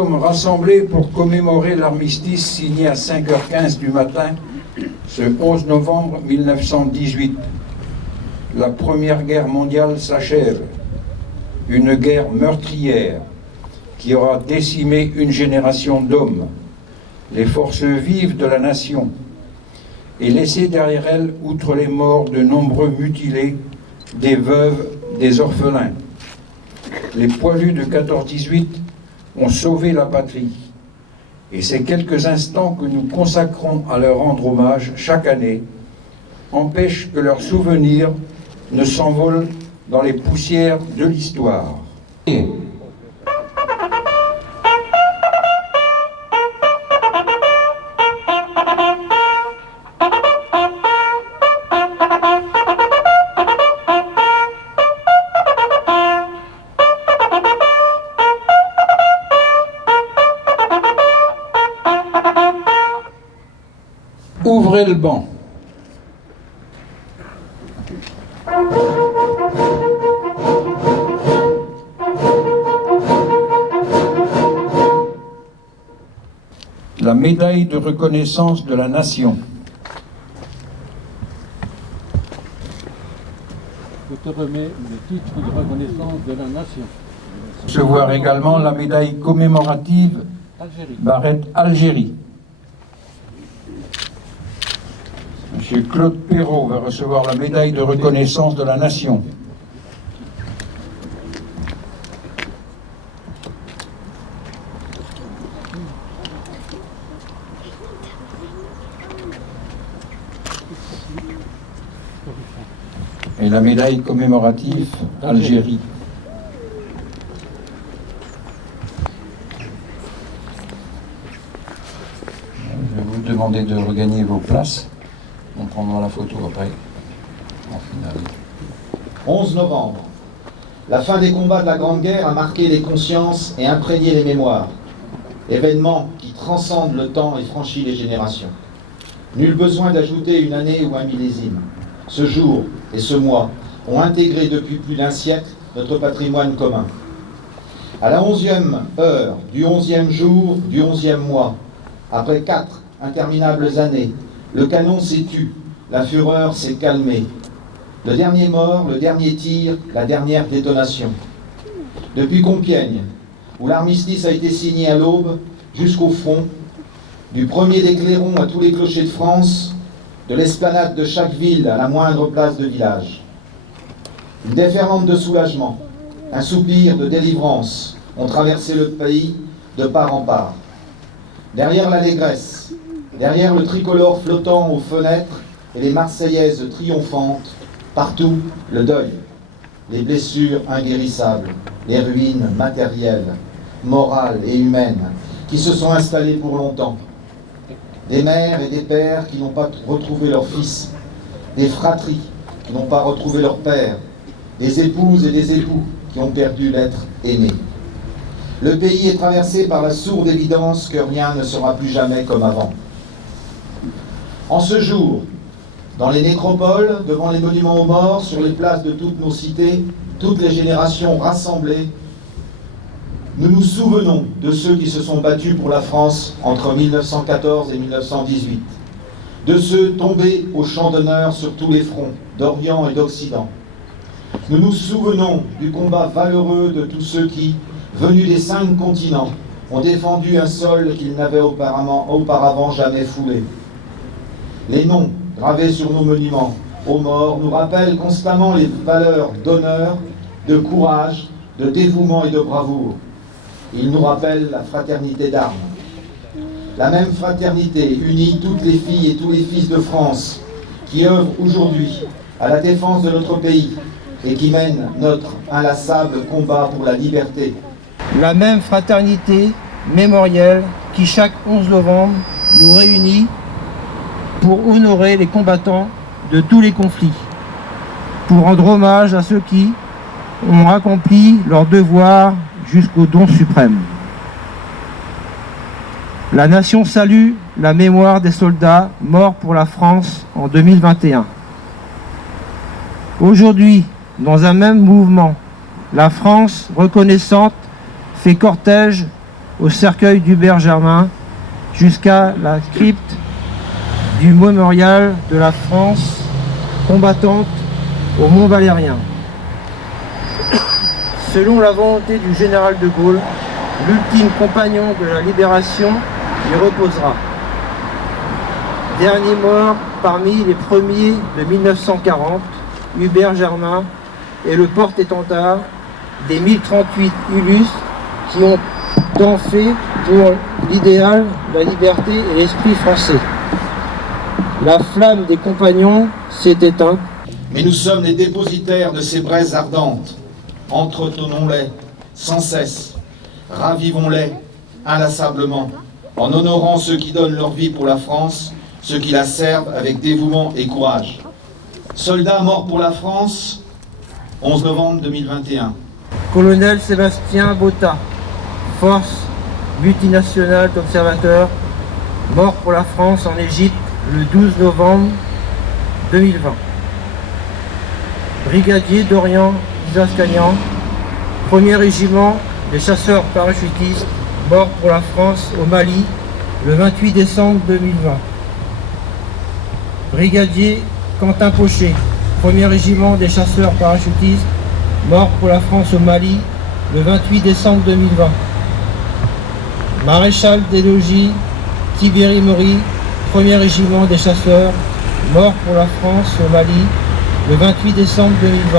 sommes rassemblés pour commémorer l'armistice signé à 5h15 du matin, ce 11 novembre 1918. La Première Guerre mondiale s'achève, une guerre meurtrière qui aura décimé une génération d'hommes, les forces vives de la nation, et laissé derrière elle, outre les morts, de nombreux mutilés, des veuves, des orphelins. Les poilus de 14-18 ont sauvé la patrie, et ces quelques instants que nous consacrons à leur rendre hommage chaque année empêchent que leurs souvenirs ne s'envolent dans les poussières de l'histoire. Ouvrez le banc. La médaille de reconnaissance de la nation. Je te remets le titre de reconnaissance de la nation. Recevoir également la médaille commémorative Barrette Algérie. Monsieur Claude Perrault va recevoir la médaille de reconnaissance de la nation. Et la médaille commémorative Algérie. Je vais vous demander de regagner vos places. On prendra la photo après, en finale. 11 novembre. La fin des combats de la Grande Guerre a marqué les consciences et imprégné les mémoires. Événement qui transcende le temps et franchit les générations. Nul besoin d'ajouter une année ou un millésime. Ce jour et ce mois ont intégré depuis plus d'un siècle notre patrimoine commun. À la 11e heure, du 11e jour, du 11e mois, après 4 interminables années, le canon s'est tu, la fureur s'est calmée. Le dernier mort, le dernier tir, la dernière détonation. Depuis Compiègne, où l'armistice a été signé à l'aube, jusqu'au front, du premier des clairons à tous les clochers de France, de l'esplanade de chaque ville à la moindre place de village. Une déferlante de soulagement, un soupir de délivrance ont traversé le pays de part en part. Derrière l'allégresse, derrière le tricolore flottant aux fenêtres et les Marseillaises triomphantes, partout le deuil, les blessures inguérissables, les ruines matérielles, morales et humaines qui se sont installées pour longtemps. Des mères et des pères qui n'ont pas retrouvé leur fils, des fratries qui n'ont pas retrouvé leur père, des épouses et des époux qui ont perdu l'être aimé. Le pays est traversé par la sourde évidence que rien ne sera plus jamais comme avant. En ce jour, dans les nécropoles, devant les monuments aux morts, sur les places de toutes nos cités, toutes les générations rassemblées, nous nous souvenons de ceux qui se sont battus pour la France entre 1914 et 1918, de ceux tombés au champ d'honneur sur tous les fronts, d'Orient et d'Occident. Nous nous souvenons du combat valeureux de tous ceux qui, venus des 5 continents, ont défendu un sol qu'ils n'avaient auparavant jamais foulé. Les noms gravés sur nos monuments aux morts nous rappellent constamment les valeurs d'honneur, de courage, de dévouement et de bravoure. Ils nous rappellent la fraternité d'armes. La même fraternité unit toutes les filles et tous les fils de France qui œuvrent aujourd'hui à la défense de notre pays et qui mènent notre inlassable combat pour la liberté. La même fraternité mémorielle qui chaque 11 novembre nous réunit pour honorer les combattants de tous les conflits, pour rendre hommage à ceux qui ont accompli leur devoir jusqu'au don suprême. La nation salue la mémoire des soldats morts pour la France en 2021. Aujourd'hui, dans un même mouvement, la France reconnaissante fait cortège au cercueil d'Hubert Germain jusqu'à la crypte du mémorial de la France combattante au Mont Valérien. Selon la volonté du général de Gaulle, l'ultime compagnon de la libération y reposera. Dernier mort parmi les premiers de 1940, Hubert Germain est le porte-étendard des 1038 illustres qui ont tant fait pour l'idéal, la liberté et l'esprit français. La flamme des compagnons s'est éteinte. Mais nous sommes les dépositaires de ces braises ardentes. Entretenons-les sans cesse, ravivons-les inlassablement, en honorant ceux qui donnent leur vie pour la France, ceux qui la servent avec dévouement et courage. Soldats morts pour la France, 11 novembre 2021. Colonel Sébastien Botta, force multinationale d'observateurs, mort pour la France en Égypte le 12 novembre 2020. Brigadier Dorian Isaskanian, 1er régiment des chasseurs parachutistes, mort pour la France au Mali le 28 décembre 2020. Brigadier Quentin Pochet, 1er régiment des chasseurs parachutistes, mort pour la France au Mali le 28 décembre 2020. Maréchal des logis Tibéri Maury, 1er régiment des chasseurs, mort pour la France au Mali le 28 décembre 2020.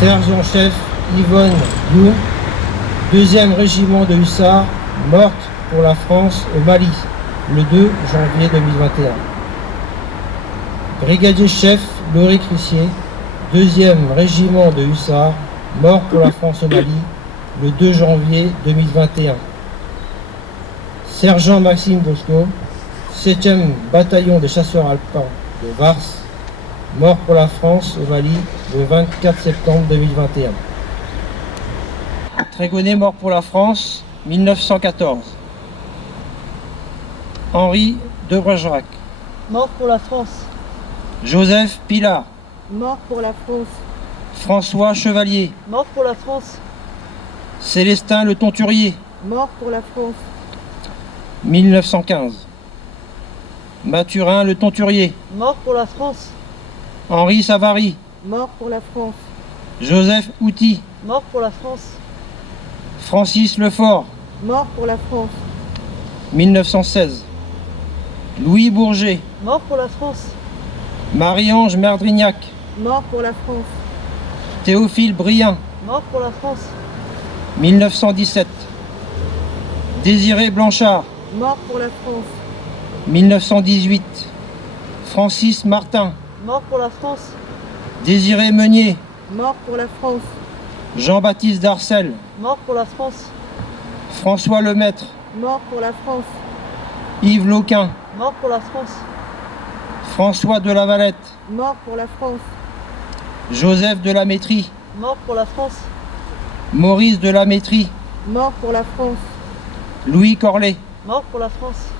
Sergent-chef Yvonne Young, 2e régiment de hussards, morte pour la France au Mali le 2 janvier 2021. Brigadier-chef Laurie Crissier, 2e régiment de hussards, mort pour la France au Mali le 2 janvier 2021. Sergent Maxime Bosco, 7e bataillon des chasseurs alpins de Vars, mort pour la France au Mali le 24 septembre 2021. Trégonnet, mort pour la France, 1914. Henri de Bergerac. Mort pour la France. Joseph Pilat. Mort pour la France. François Chevalier. Mort pour la France. Célestin Le Tonturier. Mort pour la France. 1915. Mathurin Le Tonturier. Mort pour la France. Henri Savary. Mort pour la France. Joseph Outy. Mort pour la France. Francis Lefort. Mort pour la France. 1916. Louis Bourget. Mort pour la France. Marie-Ange Merdrignac. Mort pour la France. Théophile Brien. Mort pour la France. 1917. Désiré Blanchard. Mort pour la France. 1918. Francis Martin. Mort pour la France. Désiré Meunier. Mort pour la France. Jean-Baptiste Darcel. Mort pour la France. François Lemaître. Mort pour la France. Yves Loquin. Mort pour la France. François de la Valette. Mort pour la France. Joseph de la Métrie. Mort pour la France. Maurice de la Métrie. Mort pour la France. Louis Corlet. Mort pour la France.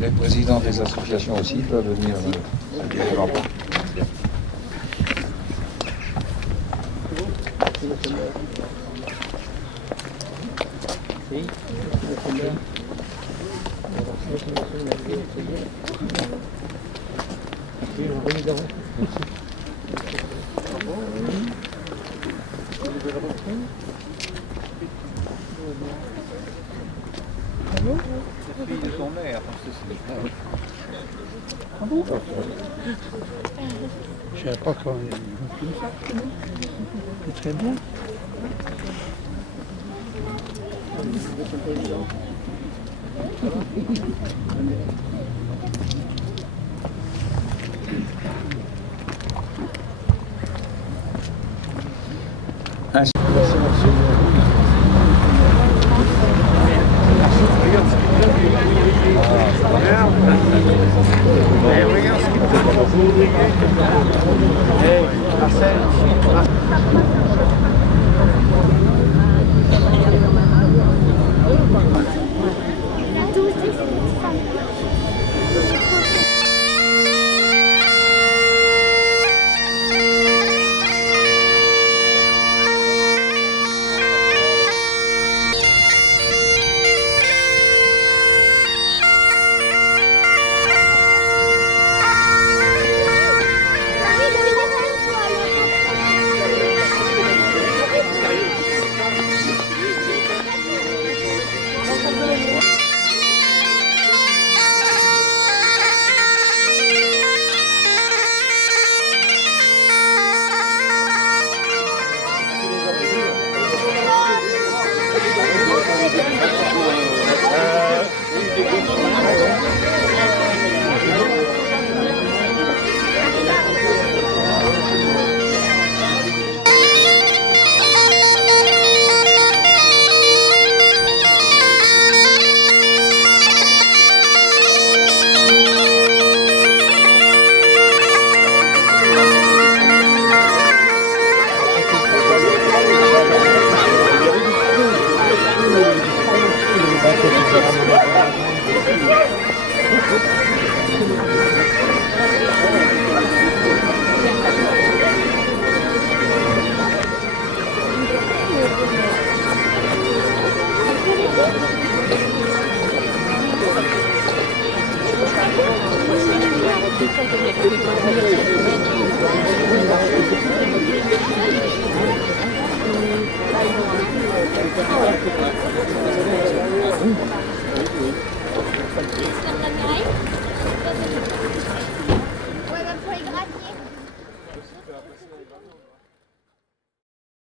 Les présidents des associations aussi peuvent venir saluer leur part. Je savais pas quand c'est très bien. Thank you.